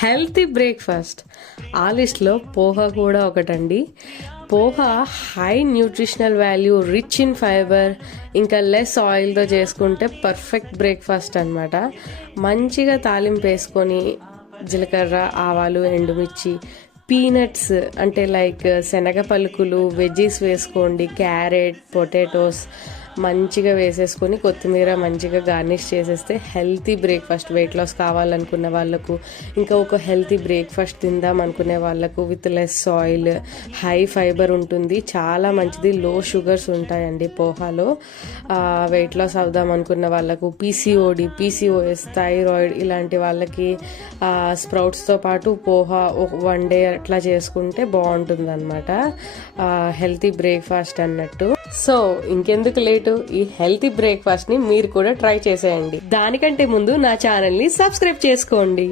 Healthy breakfast ఆ లిస్ట్లో పోహా కూడా ఒకటండి. Poha high nutritional value, rich in fibre, ఇంకా లెస్ ఆయిల్తో చేసుకుంటే పర్ఫెక్ట్ బ్రేక్ఫాస్ట్ అనమాట. మంచిగా తాలింపు వేసుకొని జీలకర్ర, ఆవాలు, ఎండుమిర్చి, పీనట్స్ అంటే లైక్ శనగ పలుకులు, వెజ్జీస్ వేసుకోండి, క్యారెట్, పొటాటోస్ మంచిగా వేసేసుకొని కొత్తిమీర మంచిగా గార్నిష్ చేసేస్తే హెల్తీ బ్రేక్ఫాస్ట్. వెయిట్ లాస్ కావాలనుకున్న వాళ్ళకు, ఇంకా ఒక హెల్తీ బ్రేక్ఫాస్ట్ తిందాం అనుకునే వాళ్ళకు, with less oil, high fibre ఉంటుంది, చాలా మంచిది. లో షుగర్స్ ఉంటాయండి పోహాలో. వెయిట్ లాస్ అవుదాం అనుకున్న వాళ్ళకు, పీసీఓడి, పీసీఓఎస్, థైరాయిడ్ ఇలాంటి వాళ్ళకి స్ప్రౌట్స్తో పాటు పోహా వన్ డే అట్లా చేసుకుంటే బాగుంటుంది అనమాట. హెల్తీ బ్రేక్ఫాస్ట్ అన్నట్టు. సో ఇంకెందుకు లేటు, ఈ హెల్తీ బ్రేక్ఫాస్ట్ ని మీరు కూడా ట్రై చేసేయండి. దానికంటే ముందు నా ఛానల్ ని సబ్స్క్రైబ్ చేసుకోండి.